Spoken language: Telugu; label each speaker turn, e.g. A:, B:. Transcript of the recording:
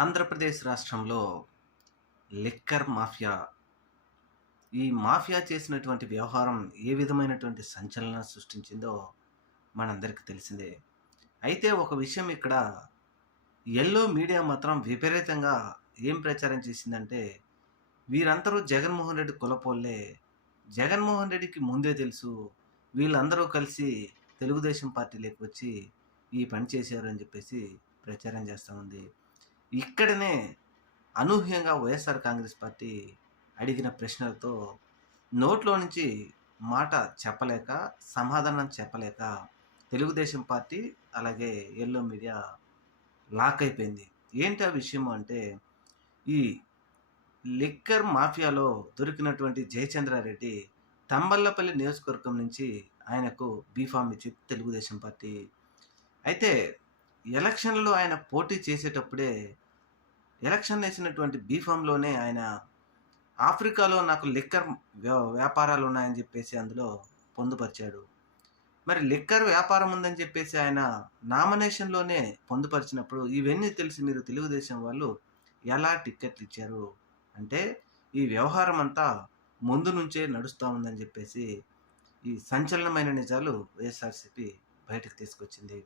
A: ఆంధ్రప్రదేశ్ రాష్ట్రంలో లిక్కర్ మాఫియా. ఈ మాఫియా చేసినటువంటి వ్యవహారం ఏ విధమైనటువంటి సంచలనం సృష్టించిందో మనందరికీ తెలిసిందే. అయితే ఒక విషయం ఇక్కడ ఎల్లో మీడియా మాత్రం విపరీతంగా ఏం ప్రచారం చేసిందంటే వీరందరూ జగన్మోహన్ రెడ్డి కులపోళ్ళే జగన్మోహన్ రెడ్డికి ముందే తెలుసు వీళ్ళందరూ కలిసి తెలుగుదేశం పార్టీలోకి వచ్చి ఈ పని చేశారు అని చెప్పేసి ప్రచారం చేస్తూ ఉంది. ఇక్కడనే అనూహ్యంగా వైఎస్ఆర్ కాంగ్రెస్ పార్టీ అడిగిన ప్రశ్నలతో నోట్లో నుంచి మాట చెప్పలేక సమాధానం చెప్పలేక తెలుగుదేశం పార్టీ అలాగే ఎల్లో మీడియా లాక్ అయిపోయింది. ఏంటి ఆ విషయం అంటే ఈ లిక్కర్ మాఫియాలో దొరికినటువంటి జయచంద్రారెడ్డి తంబల్లపల్లి నియోజకవర్గం నుంచి ఆయనకు బీఫామ్ ఇచ్చి తెలుగుదేశం పార్టీ. అయితే ఎలక్షన్లో ఆయన పోటీ చేసేటప్పుడే ఎలక్షన్ వేసినటువంటి బీఫామ్లోనే ఆయన ఆఫ్రికాలో నాకు లిక్కర్ వ్యా- వ్యాపారాలు ఉన్నాయని చెప్పేసి అందులో పొందుపరిచాడు. మరి లిక్కర్ వ్యాపారం ఉందని చెప్పేసి ఆయన నామినేషన్లోనే పొందుపరిచినప్పుడు ఇవన్నీ తెలిసి మీరు తెలుగుదేశం వాళ్ళు ఎలా టిక్కెట్లు ఇచ్చారు? అంటే ఈ వ్యవహారం అంతా ముందు నుంచే నడుస్తూ ఉందని చెప్పేసి ఈ సంచలనమైన నిజాలు వైఎస్ఆర్సీపీ బయటకు తీసుకొచ్చింది.